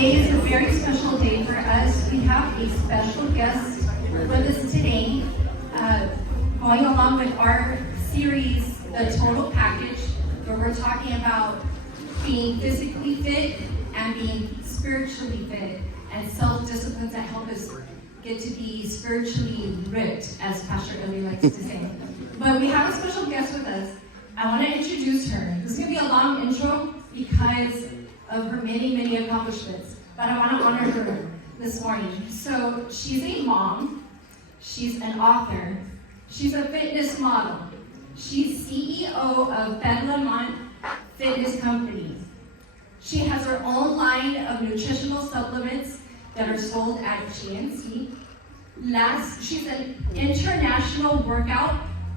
Today is a very special day for us. We have a special guest with us today, going along with our series, The Total Package, where we're talking about being physically fit and being spiritually fit, and self-disciplines that help us get to be spiritually ripped, as Pastor Eli likes to say. But we have a special guest with us. I want to introduce her. This is going to be a long intro because of her many, many accomplishments. But I want to honor her this morning. So she's a mom. She's an author. She's a fitness model. She's CEO of Perla Mont Fitness Company. She has her own line of nutritional supplements that are sold at GNC. She's an international workout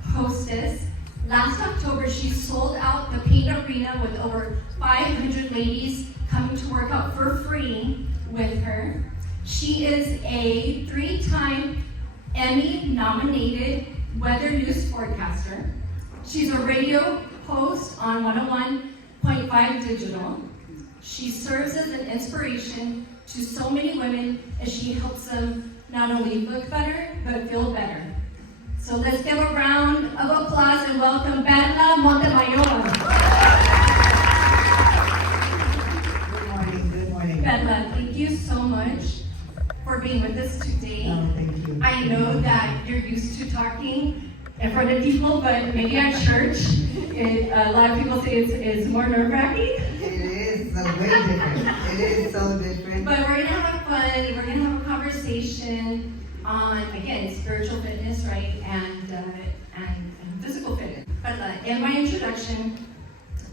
hostess. Last October, she sold out the Paint Arena with over 500 ladies coming to work out for free with her. She is a 3-time Emmy-nominated weather news forecaster. She's a radio host on 101.5 Digital. She serves as an inspiration to so many women as she helps them not only look better, but feel better. So let's give a round of applause and welcome Perla Montemayor. Good morning. Perla, thank you so much for being with us today. Oh, thank you. I know that you're used to talking in front of people, but maybe at church, a lot of people say it's more nerve-wracking. It is so way different. It is so different. But we're gonna have fun. We're gonna have a conversation on, again, spiritual fitness, right, and physical fitness. But in my introduction,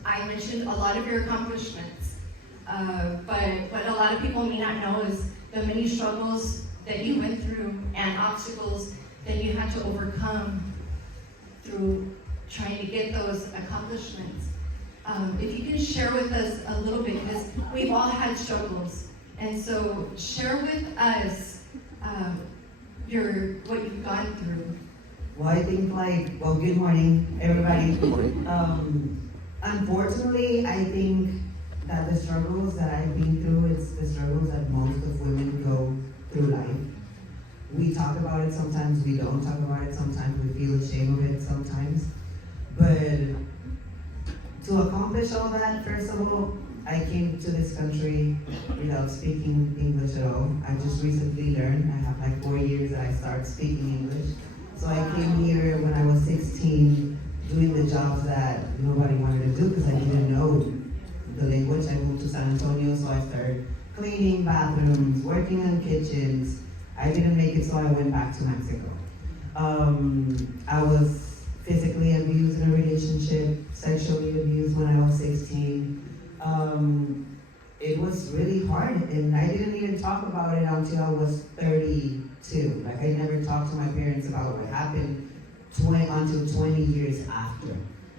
I mentioned a lot of your accomplishments. But what a lot of people may not know is the many struggles that you went through and obstacles that you had to overcome through trying to get those accomplishments. If you can share with us a little bit, because we've all had struggles, and so share with us what you've gone through. Well, I think good morning, everybody. Good morning. Unfortunately, I think that the struggles that I've been through, it's the struggles that most of women go through life. We talk about it sometimes, we don't talk about it sometimes, we feel ashamed of it sometimes. But to accomplish all that, first of all, I came to this country without speaking English at all. I just recently learned. I have 4 years that I started speaking English. So I came here when I was 16, doing the jobs that nobody wanted to do because I didn't know the language. I moved to San Antonio, so I started cleaning bathrooms, working in kitchens. I didn't make it, so I went back to Mexico. I was physically abused in a relationship, sexually abused when I was 16. It was really hard, and I didn't even talk about it until I was 32. I never talked to my parents about what happened until 20 years after.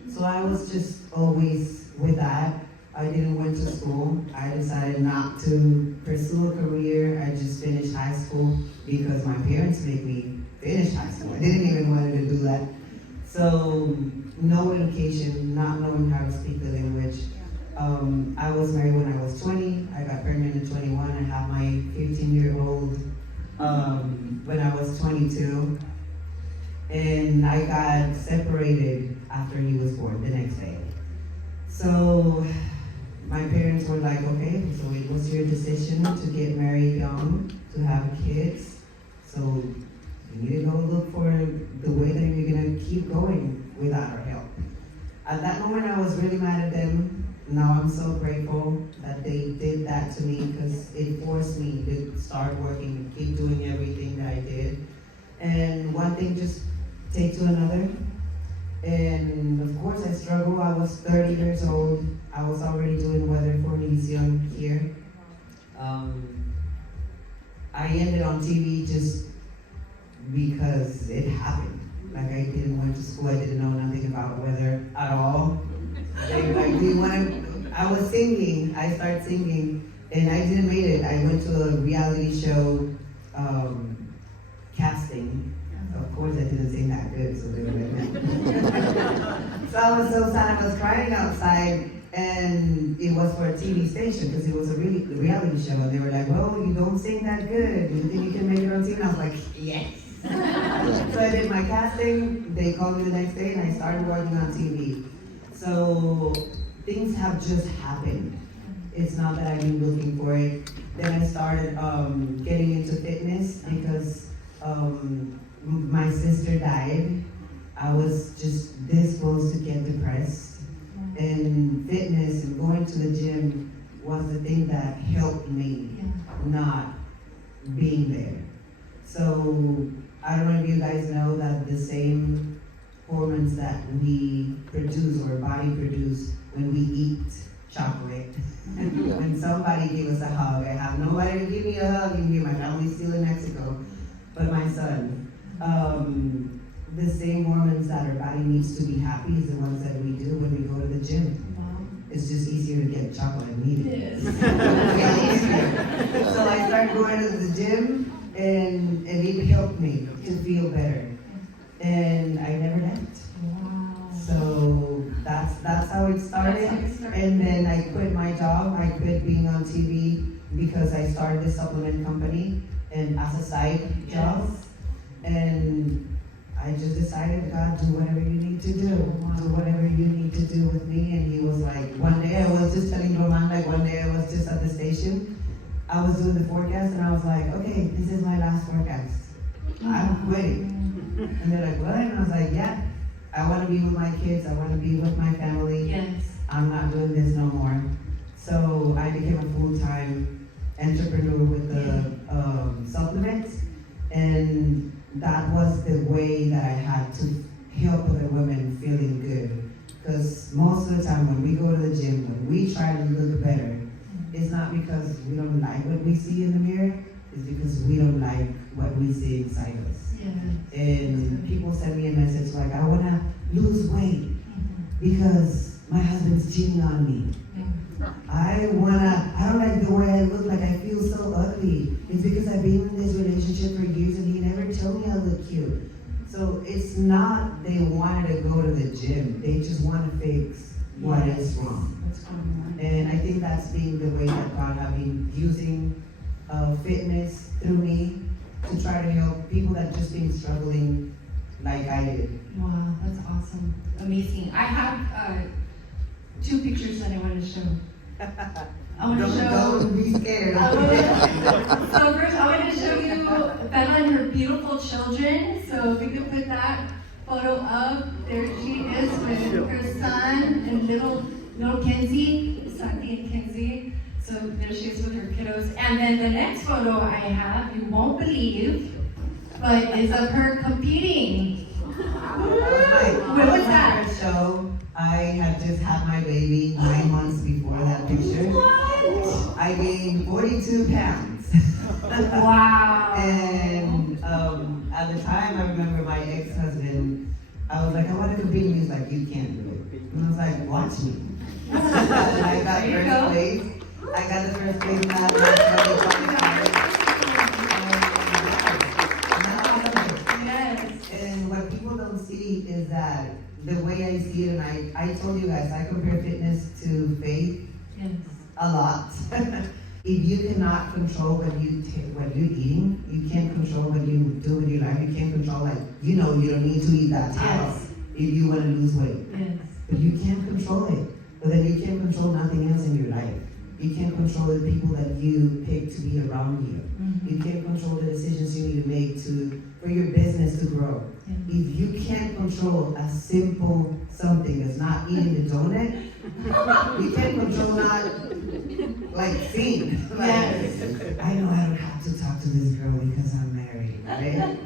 So I was just always with that. I didn't went to school. I decided not to pursue a career. I just finished high school because my parents made me finish high school. I didn't even want to do that. So no education, not knowing how to speak the language. I was married when I was 20. I got pregnant at 21. I had my 15-year-old when I was 22. And I got separated after he was born the next day. So my parents were like, okay, so it was your decision to get married young, to have kids. So you need to go look for the way that you're gonna keep going without our help. At that moment, I was really mad at them. Now I'm so grateful that they did that to me because it forced me to start working and keep doing everything that I did. And one thing just take to another. And of course I struggled. I was 30 years old. I was already doing weather for Univision here. I ended on TV just because it happened. I didn't went to school. I didn't know nothing about weather at all. I was singing. I started singing, and I didn't make it. I went to a reality show casting. Of course, I didn't sing that good, so they were like, so I was so sad. I was crying outside, And it was for a TV station because it was a really reality show. And they were like, well, you don't sing that good. Do you think you can make it on TV? And I was like, yes. So I did my casting. They called me the next day and I started working on TV. So things have just happened. It's not that I've been looking for it. Then I started getting into fitness because my sister died. I was just this close to get depressed. And fitness and going to the gym was the thing that helped me not being there. So I don't know if you guys know that the same hormones that we produce or body produce when we eat chocolate. When somebody gives us a hug, I have nobody to give me a hug in here. My family's still in Mexico, but my son. The same hormones that our body needs to be happy is the ones that we do when we go to the gym. Wow. It's just easier to get chocolate and eat it. Yes. So I started going to the gym and it helped me to feel better. And I never left. Wow. So that's how it started. And then I quit my job. I quit being on TV because I started this supplement company and as a side job. And I just decided, God, do whatever you need to do. Do whatever you need to do with me. And he was like, one day I was just telling Roman, like one day I was just at the station. I was doing the forecast and I was like, okay, this is my last forecast. I'm quitting. And they're like, what? And I was like, yeah, I want to be with my kids. I want to be with my family. Yes. I'm not doing this no more. So I became a full-time entrepreneur with the supplements. And that was the way that I had to help other women feeling good. Because most of the time when we go to the gym, when we try to look better, it's not because we don't like what we see in the mirror, it's because we don't like what we see inside us. Yes. And people send me a message like, I want to lose weight because my husband's cheating on me. I don't like the way I look, like I feel so ugly. It's because I've been in this relationship for years and he never told me I look cute. So it's not they wanted to go to the gym, they just want to fix what is wrong. And I think that's been the way that God has been using fitness through me to try to help people that just been struggling like I did. Wow, that's awesome. Amazing. I have 2 pictures that I want to show. I want to show. Don't be scared. So first, I want to show you Perla and her beautiful children. So if we could put that photo up, there she is with her son and little Kenzie, Santi and Kenzie. So there she is with her kiddos. And then the next photo I have, you won't believe, but is of her competing. What was that? Show. I had just had my baby 9 months before that picture. What? I gained 42 pounds. Wow. And at the time, I remember my ex-husband, I was like, I want to compete. And he was like, you can't do it. And I was like, watch me. And I got first place. I got the first place last Yes. And what people don't see is that the way I see it, and I told you guys, I compare fitness to faith a lot. If you cannot control what you're eating, you can't control what you do with your life. You can't control, like, you don't need to eat that towel if you want to lose weight. Yes. But you can't control it. But then you can't control nothing else in your life. You can't control the people that you pick to be around you. Mm-hmm. You can't control the decisions you need to make for your business to grow. Yeah. If you can't control a simple something that's not eating the donut, you can't control not like seeing. Like, Yes. I know I don't have to talk to this girl because I'm married, right?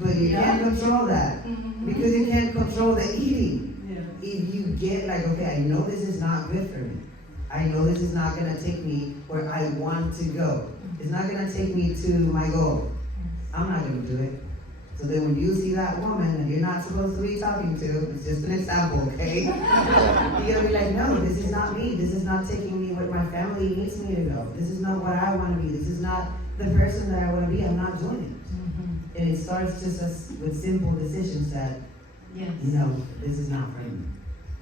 But you can't control that because you can't control the eating. If you get like, okay, I know this is not good for me. I know this is not gonna take me where I want to go. It's not gonna take me to my goal. I'm not gonna do it. So then when you see that woman that you're not supposed to be talking to, it's just an example, okay? You're gonna be like, no, this is not me. This is not taking me where my family needs me to go. This is not what I wanna be. This is not the person that I wanna be. I'm not doing it. And it starts just with simple decisions that, Yes. you know, this is not for me.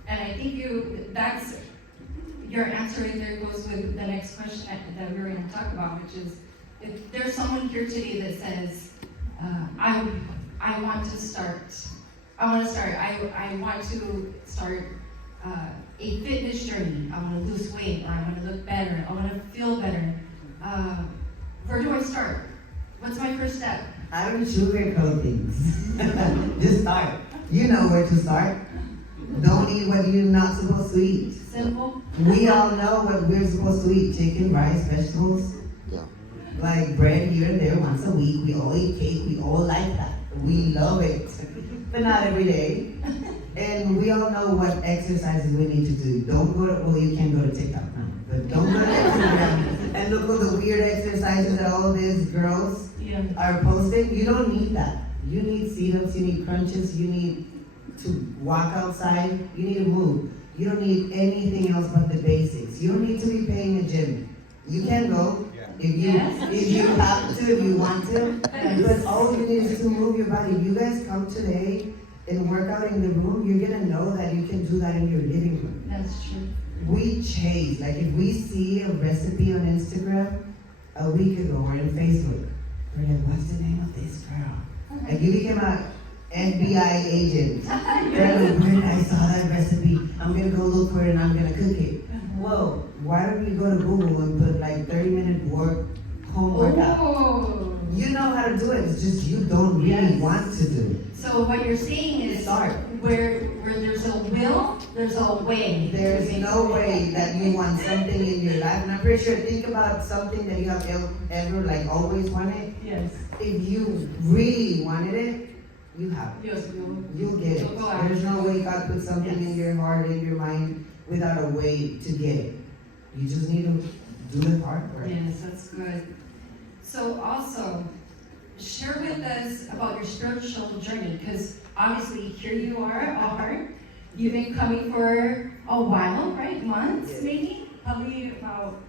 And I think that's your answer right there goes with the next question that we were going to talk about, which is, if there's someone here today that says, I want to start, I want to start a fitness journey. I want to lose weight, or I want to look better, I want to feel better. Where do I start? What's my first step? I don't sugarcoat things. Just start. You know where to start. Don't eat what you're not supposed to eat. Simple. We all know what we're supposed to eat. Chicken, rice, vegetables. Yeah. Like bread here and there once a week. We all eat cake. We all like that. We love it. But not every day. And we all know what exercises we need to do. Don't go to, well, you can go to TikTok now. But don't go to Instagram and look at the weird exercises that all these girls are posting. You don't need that. You need sit-ups, you need crunches, you need to walk outside, you need to move. You don't need anything else but the basics. You don't need to be paying a gym. You can go if you have to, if you want to. But all you need is to move your body. If you guys come today and work out in the room, you're gonna know that you can do that in your living room. That's true. We chase, like if we see a recipe on Instagram a week ago or in Facebook, we're like, what's the name of this girl? Like you became a FBI agent. They're like, when I saw that recipe, I'm gonna go look for it and I'm gonna cook it. Whoa, why don't you go to Google and put like 30-minute home workout? Oh. You know how to do it, it's just you don't really want to do it. So what you're saying is, Start. where there's a will, there's a way. There's no way that you want something in your life. And I'm pretty sure, think about something that you have ever like always wanted. Yes. If you really wanted it, you have it. Yes, You'll get it. You'll go after There's no way God put something Yes. in your heart, in your mind, without a way to get it. You just need to do the hard work. Yes, that's good. So also, share with us about your spiritual journey, because obviously here you are at All Heart. You've been coming for a while, right? Months, Yes. maybe? Probably about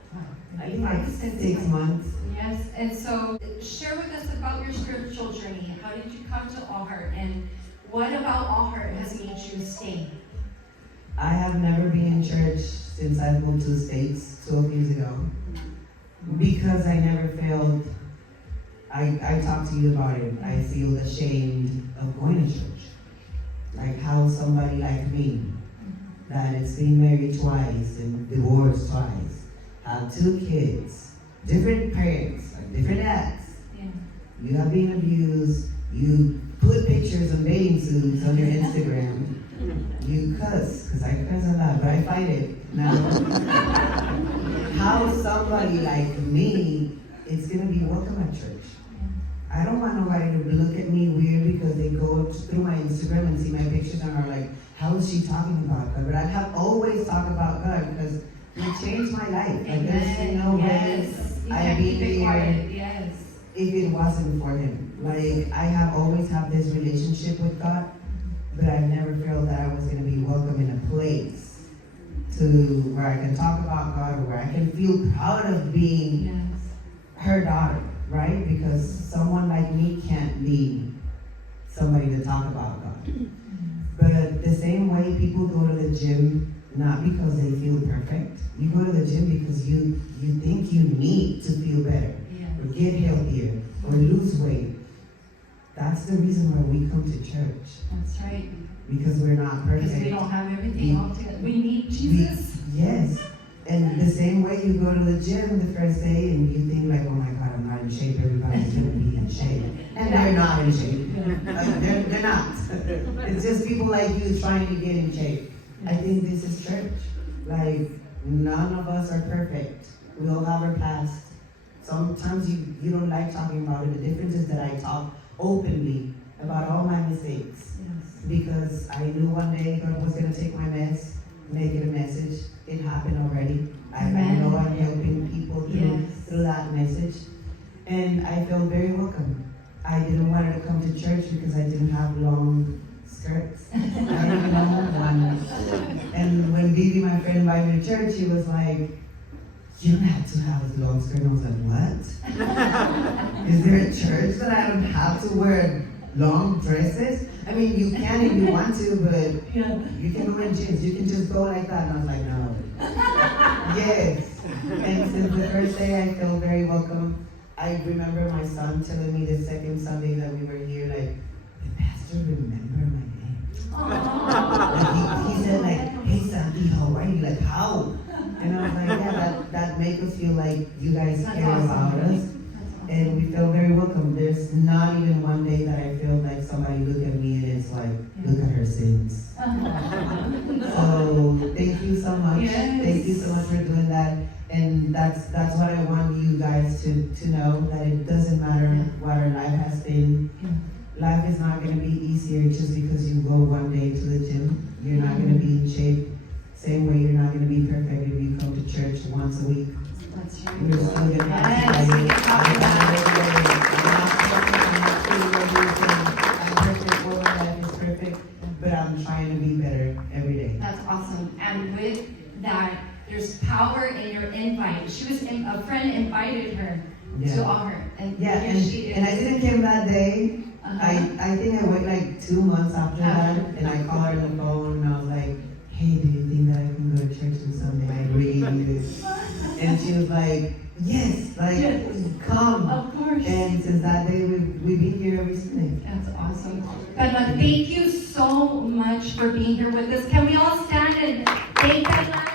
I think like 6 months. Yes, and so share with us about your spiritual journey. How did you come to All Heart, and what about All Heart has made you stay? I have never been in church since I moved to the States 12 years ago. Because I never felt, I talked to you about it, I feel ashamed of going to church. Like how somebody like me, that has been married twice and divorced twice, have 2 kids, different parents, like different dads. Yeah. You have been abused, you put pictures of bathing suits on your Instagram, you cuss, because I cuss a lot, but I fight it. Now, how somebody like me is going to be welcome at church? I don't want nobody to look at me weird because they go through my Instagram and see my pictures and are like, how is she talking about God? But I have always talked about God because it changed my life. Like, there's no way I'd be here Yes. if it wasn't for Him. Like, I have always had this relationship with God, but I've never felt that I was going to be welcome in a place to where I can talk about God, or where I can feel proud of being Yes. her daughter, right? Because someone like me can't be somebody to talk about God. But the same way people go to the gym, not because they feel perfect. You go to the gym because you think you need to feel better, or get healthier, or lose weight. That's the reason why we come to church. That's right. Because we're not perfect. Because we don't have everything all together. We need Jesus. Yes. And the same way you go to the gym the first day and you think like, oh my God, I'm not in shape. Everybody's going to be in shape. And they're not in shape. Like, they're not. It's just people like you trying to get in shape. I think this is church. Like, none of us are perfect. We all have our past. Sometimes you don't like talking about it. The difference is that I talk openly about all my mistakes. Yes. Because I knew one day God was going to take my mess, make it a message. It happened already. I know I'm helping people through that message. And I felt very welcome. I didn't want her to come to church because I didn't have long skirts. I didn't know one. And when Vivi, my friend, invited me to church, she was like, you don't have to have a long skirt. And I was like, what? Is there a church that I don't have to wear long dresses? I mean, you can if you want to, but you can wear jeans. You can just go like that. And I was like, no. Yes. And since the first day, I feel very welcome. I remember my son telling me the second Sunday that we were here, like, the pastor remember my name. Like he said, like, hey Sandy, how are you? Like, how? And I was like, yeah, that makes us feel like you guys That's care awesome. about us. And we feel very welcome. There's not even one day that I feel like somebody look at me and it's like, look at her sins. So thank you so much. Yes. Thank you so much for doing that. And that's what I want you guys to know, that it doesn't matter what our life has been. Life is not going to be easier just because you go one day to the gym. You're not going to be in shape. Same way you're not going to be perfect if you come to church once a week. That's true. You're still going to have Yes, we can talk about it. I'm perfect, all my life is perfect, but I'm trying to be better every day. That's awesome. And with that, there's power in your invite. She was a friend invited her to all her, and Yeah, here she is. and I didn't come that day. I think I wait like 2 months after that, and I called her on the phone and I was like, hey, do you think that I can go to church on Sunday? I really need this. And she was like, yes, like, come. Of course. And since that day, we've been here every Sunday. That's awesome. Perla, thank you so much for being here with us. Can we all stand and thank Perla?